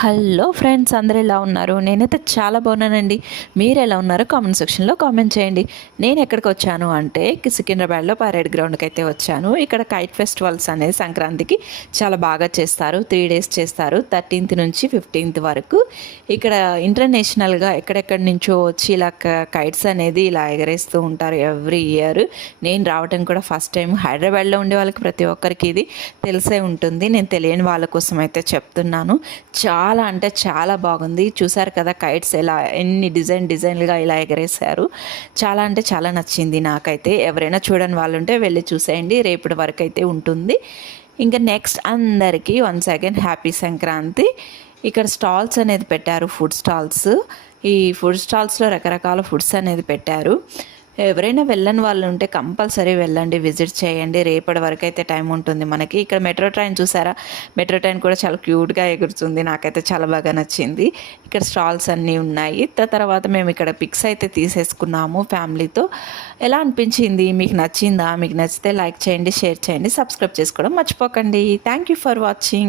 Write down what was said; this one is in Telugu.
హలో ఫ్రెండ్స్ అందరూ ఎలా ఉన్నారు? నేనైతే చాలా బాగున్నానండి. మీరు ఎలా ఉన్నారో కామెంట్ సెక్షన్లో కామెంట్ చేయండి. నేను ఎక్కడికి వచ్చాను అంటే సికింద్రాబాద్లో పరేడ్ గ్రౌండ్కి అయితే వచ్చాను. ఇక్కడ కైట్ ఫెస్టివల్స్ అనేది సంక్రాంతికి చాలా బాగా చేస్తారు. త్రీ డేస్ చేస్తారు. థర్టీన్త్ నుంచి ఫిఫ్టీన్త్ వరకు. ఇక్కడ ఇంటర్నేషనల్గా ఎక్కడెక్కడి నుంచో వచ్చి ఇలా కైట్స్ అనేది ఇలా ఎగరేస్తూ ఉంటారు ఎవ్రీ ఇయర్. నేను రావడం కూడా ఫస్ట్ టైం హైదరాబాద్లో ఉండే వాళ్ళకి ప్రతి ఒక్కరికి ఇది తెలిసే ఉంటుంది. నేను తెలియని వాళ్ళ కోసం అయితే చెప్తున్నాను. చాలా అంటే చాలా బాగుంది. చూసారు కదా కైట్స్ ఎలా ఎన్ని డిజైన్ డిజైన్లుగా ఇలా ఎగరేశారు. చాలా అంటే చాలా నచ్చింది నాకైతే. ఎవరైనా చూడని వాళ్ళు ఉంటే వెళ్ళి చూసేయండి. రేపటి వరకు అయితే ఉంటుంది. ఇంకా నెక్స్ట్ అందరికీ వన్స్ అగైన్ హ్యాపీ సంక్రాంతి. ఇక్కడ స్టాల్స్ అనేది పెట్టారు ఫుడ్ స్టాల్స్. ఈ ఫుడ్ స్టాల్స్లో రకరకాల ఫుడ్స్ అనేది పెట్టారు. ఎవరైనా వెళ్ళని వాళ్ళు ఉంటే కంపల్సరీ వెళ్ళండి విజిట్ చేయండి. రేపటి వరకు అయితే టైం ఉంటుంది మనకి. ఇక్కడ మెట్రో ట్రైన్ చూసారా? మెట్రో ట్రైన్ కూడా చాలా క్యూట్గా ఎగురుతుంది. నాకైతే చాలా బాగా నచ్చింది. ఇక్కడ స్టాల్స్ అన్నీ ఉన్నాయి. త- తర్వాత మేము ఇక్కడ పిక్స్ అయితే తీసేసుకున్నాము ఫ్యామిలీతో. ఎలా అనిపించింది? మీకు నచ్చిందా? మీకు నచ్చితే లైక్ చేయండి షేర్ చేయండి సబ్స్క్రైబ్ చేసుకోవడం మర్చిపోకండి. Thank you for watching